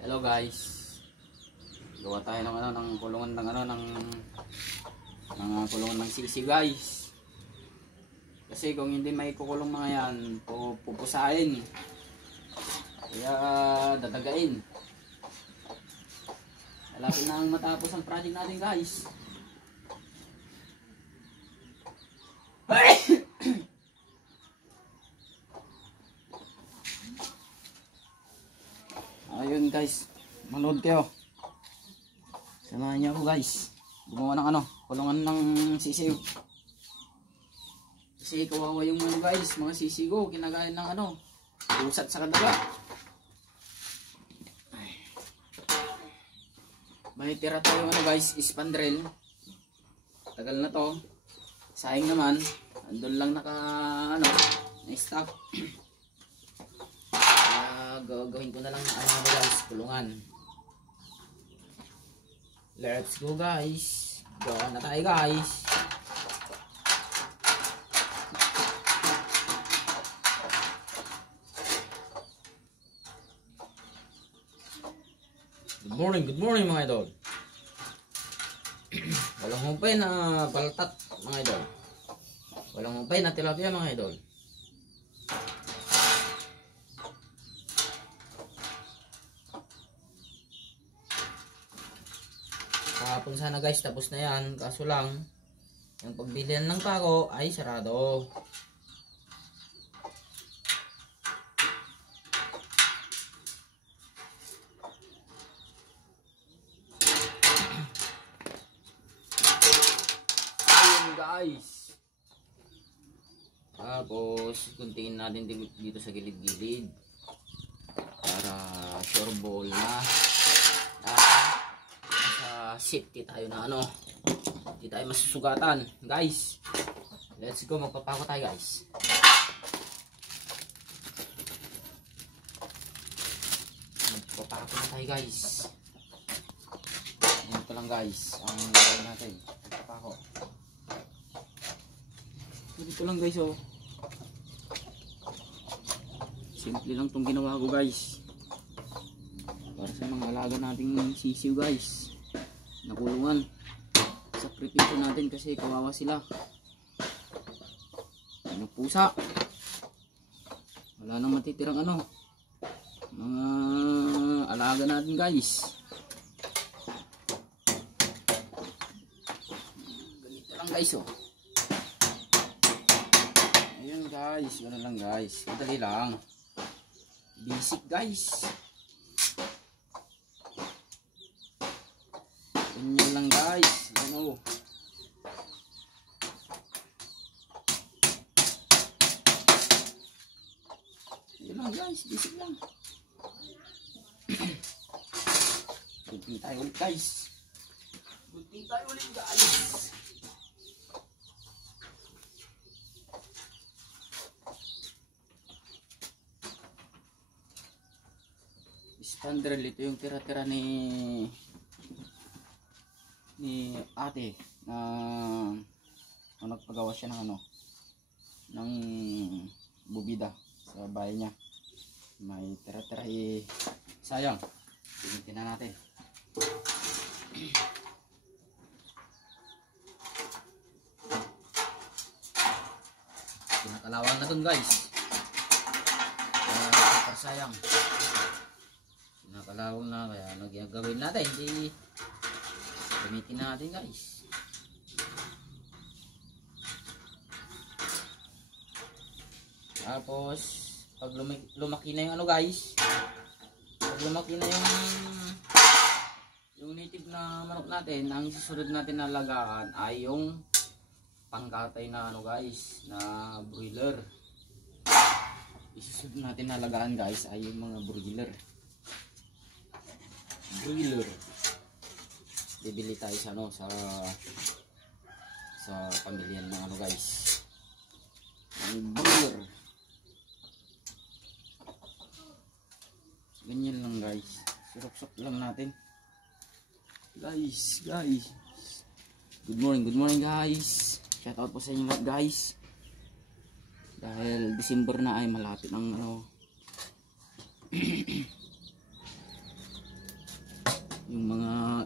Hello guys. Gawa tayo ng ng kulungan ng kulungan ng sisi guys. Kasi kung hindi may kukulong mga yan, pupusain. Kaya dadagain. Malapit na ang matapos ang project natin guys. Ayun guys, manood kayo. Samahan niyo ako guys. Gumawa ng kulungan ng sisiw. Kasi kawawa yung guys, mga sisigo, kinakain ng pusat sa kadaga. May tira tayo guys, ispandrel. Tagal na to. Sayang naman, andun lang na-stock. Gagawin ko na lang na guys, kulungan. Let's go guys. Go na tayo guys. Good morning mga idol. Walang humpay na paltat mga idol. Walang humpay na tilapia mga idol. Kahapon sana guys, tapos na yan. Kaso lang, yung pagbilihan ng pako ay sarado. Ayun guys. Tapos, kuntingin natin dito sa gilid-gilid. Para sure ball na. Safety tayo na hindi tayo masusugatan guys. Let's go, magpapako tayo guys. Magpapako na tayo guys. Dito lang guys ang gawin natin, magpapako. Dito lang guys simple lang tong ginawa ko guys para sa mga alaga nating sisiw guys. Nakulungan, sakripisyo natin kasi kawawa sila. Pusa, wala nang matitirang mga alaga natin guys. Ganito lang guys ayun guys, gano'n lang guys, madali lang, basic guys. Ganyan lang guys, yun lang guys, basic lang. Gunting tayo ulit guys. Gunting tayo ulit guys. Spandrel, ito yung tira-tira ni ate na nagpagawa siya ng bubida sa bahay niya. May tira-tira sayang, pinitin na natin. Pinakalawang na dun guys, super sayang, pinakalawang na. Kaya gagawin natin, hindi gamitin natin guys. Tapos pag lumaki na yung guys, pag lumaki na yung native na manok natin, ang susunod natin na alagaan ay yung pangkatay na guys, na broiler. Isusunod natin na alagaan guys ay yung mga broiler. Bibili tayo sa pamilyan ng guys, ang broiler. Ganyan lang guys, sirok-sok lang natin guys. Good morning guys. Shout out po sa inyo lahat guys. Dahil December na ay malapit ng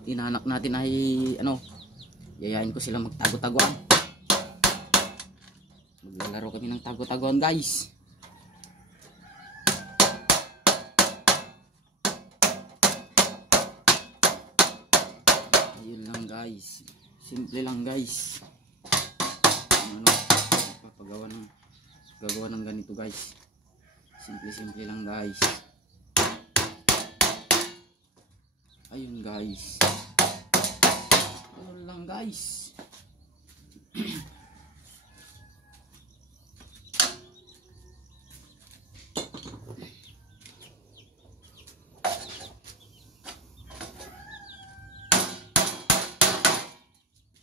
tinanak natin ay ano, yayain ko sila magtago-taguan. Maglalaro kami ng tago-taguan guys. Ayun lang guys, simple lang guys. Ano, gagawa ng ganito guys, simple lang guys. Ayun guys, ayun lang guys.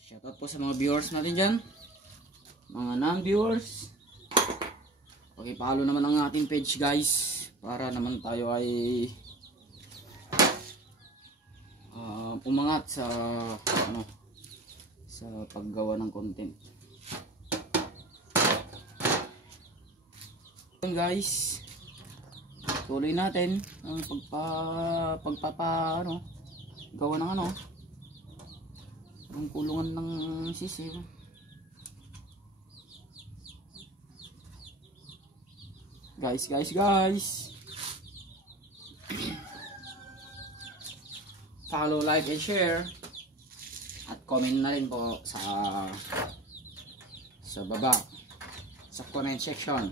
Shoutout po sa mga viewers natin dyan, mga non-viewers. Pakipalo naman ang ating page guys, para naman tayo ay umangat sa ano, sa paggawa ng content. Guys, tuloy natin ang gawa ng ano, ng kulungan ng sisiw. Guys, follow, like, and share, at comment na rin po sa baba sa comment section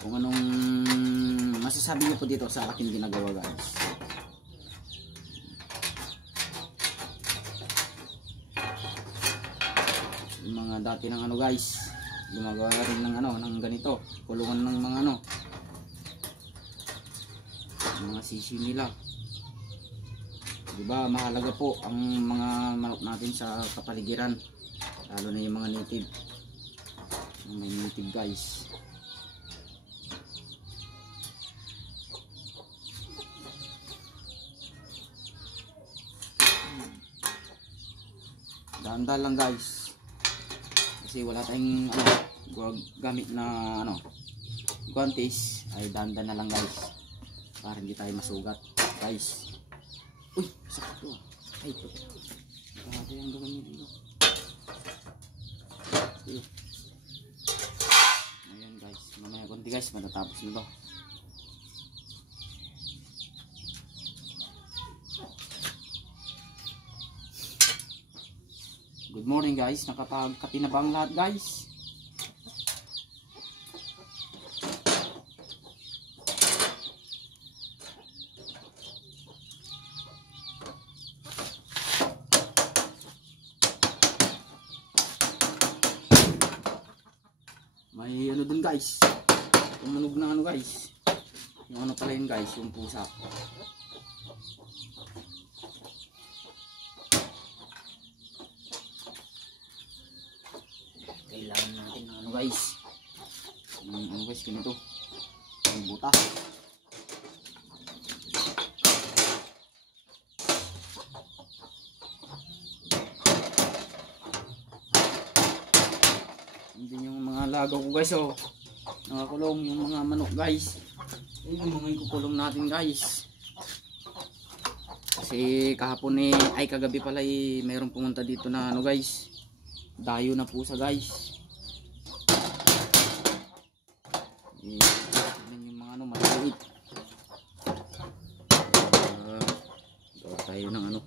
kung anong masasabi niyo po dito sa aking ginagawa guys. Yung mga dati ng ano guys, gumagawa rin ng ano, ng ganito, kulungan ng mga ano, mga sisiw nila. Diba mahalaga po ang mga manok natin sa kapaligiran, lalo na yung mga native, yung may native guys. Dahan-dahan lang guys, kasi wala tayong ano, gamit na ano, guantes, ay dahan-dahan na lang guys, para hindi tayo masugat guys. Uy, sakit to. Ay, ito. Ito yung gawin nyo dito. Ayan guys, mamaya konti guys, matatapos na to. Good morning guys, nakapagkape na ba ang lahat guys? May ano dun guys, tumunog na ano guys, yung ano pala yun guys, yung pusa. Kailangan natin ng ano guys, yung ano guys, ganito, yung butas. Hindi yung mga lagaw ko guys, oh, nakakulong yung mga manok guys. Ayun yung mga ikukulong natin guys, kasi kahapon ay kagabi pala mayroong pumunta dito na ano guys, dayo na pusa guys. Tignan yung mga ano, maliit. Gawa tayo ng ano,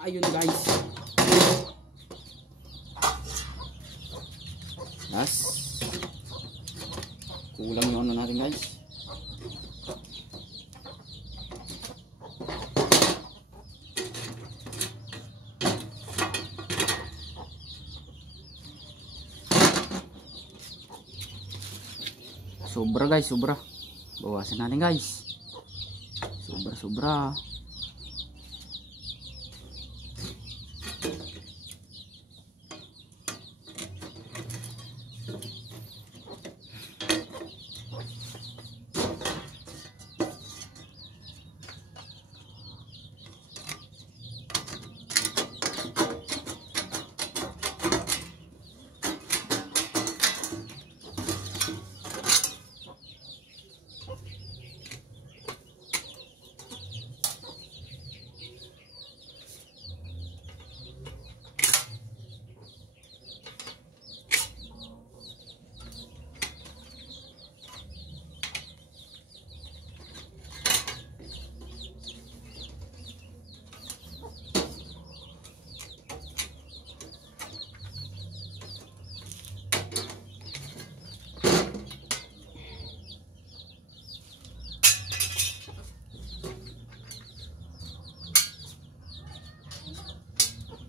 ayun guys. Yes. Kulang yung ano natin guys. Sobra guys, sobra. Bawasan natin guys. Sobra.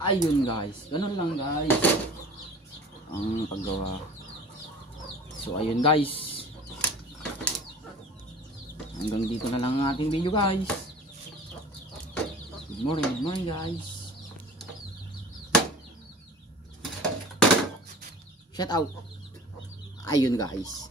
Ayun guys, ganun lang guys ang paggawa. So ayun guys, hanggang dito na lang ang ating video guys. Good morning guys. Shout out. Ayun guys.